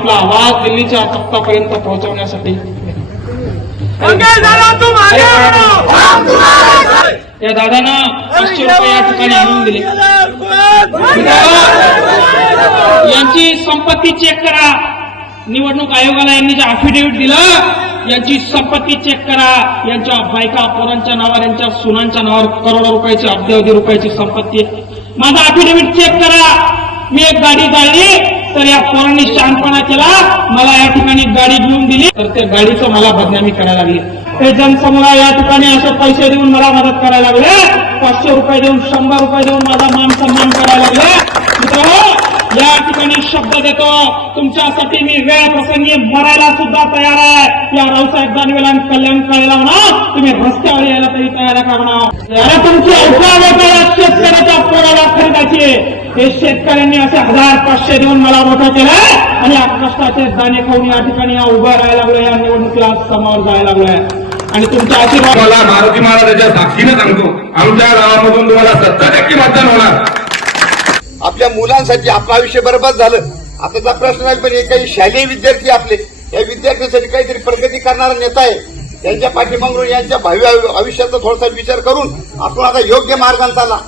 आपला आवाज दिल्लीच्या तख्तापर्यंत पोहोचवण्यासाठी या दादांना 500 रुपये या ठिकाणी आणून दिले. यांची संपत्ती चेक करा. निवडणूक आयोगाला यांनी जे अफिडेव्हिट दिलं, यांची संपत्ती चेक करा. यांच्या बायका पोरांच्या नावावर, यांच्या सुनांच्या नावावर करोडो रुपयाची, अब्जावधी रुपयाची संपत्ती. माझा अफिडेव्हिट चेक करा. मी एक गाडी जाळली तर या पोरांनी शहाणपणा केला, मला या ठिकाणी गाडी घेऊन दिली, तर त्या गाडीचं मला बदनामी करायला लागली. ते जनसमुदाय या ठिकाणी असे पैसे देऊन मला मदत करायला लागले. 500 रुपये देऊन, 100 रुपये देऊन माझा मान सन्मान करायला लागले. मित्रांनो, या ठिकाणी शब्द देतो, तुमच्यासाठी मी वेळ प्रसंगी मरायला सुद्धा तयार आहे. या रावसाहेब दानवेला आणि कल्याण काळेला म्हणा, तुम्ही रस्त्यावर यायला तरी तयार आहे का म्हणा. अरे तुमची अवकाश शेतकऱ्याच्या पोराला खरेदाची. हे शेतकऱ्यांनी असे 1000-500 देऊन मला मोठं केलंय आणि या कष्टाचे दाणे खाऊन या ठिकाणी उभं राहायला लागलोय, या निवडणुकीला समोर जायला लागलोय. आणि तुमच्या आशीर्वाद मला मारुती महाराजांच्या साक्षीने सांगतो, आमच्या गावामधून तुम्हाला 70% मतदान होणार. आपल्या मुलांसाठी आपलं आयुष्य बरबाद झालं. आताचा प्रश्न आहे, पण हे काही शालेय विद्यार्थी आपले, या विद्यार्थ्यांसाठी काहीतरी प्रगती करणारा नेता आहे. त्यांच्या पाठीमागून यांच्या भावी आयुष्याचा थोडासा विचार करून आपण आता योग्य मार्गाने चालला.